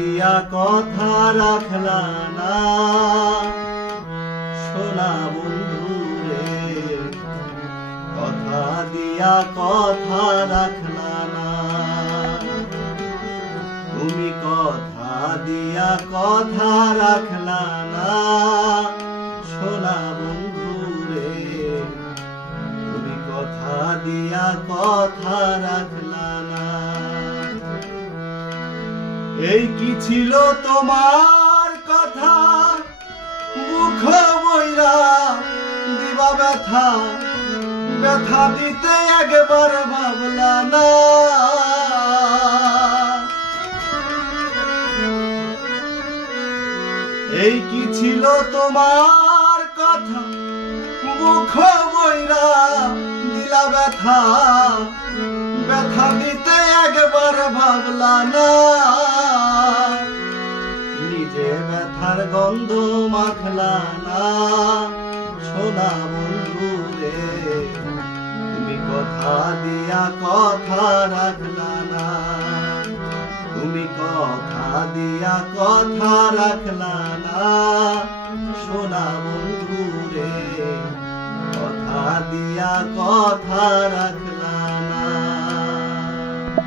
দিয়া কথা রাখলা না সোনা বন্ধু রে, কথা দিয়া কথা রাখলা না। তুমি কথা দিয়া কথা রাখলা না সোনা বন্ধু রে, তুমি কথা দিয়া কথা রাখলা না। এই কি ছিল তোমার কথা মুখ বইরা দিবা ব্যথা, ব্যথা দিতে একবার ভাবলা না। এই কি ছিল তোমার কথা মুখ বইরা দিলা ব্যথা, ব্যথা দিতে একবার ভাবলা না। নিজে ব্যথার গন্ধ মাখলা না সোনা বন্ধু রে, তুমি কথা দিয়া কথা রাখলা না। তুমি কথা দিয়া কথা রাখলা না সোনা বন্ধু রে, কথা দিয়া কথা রাখলা।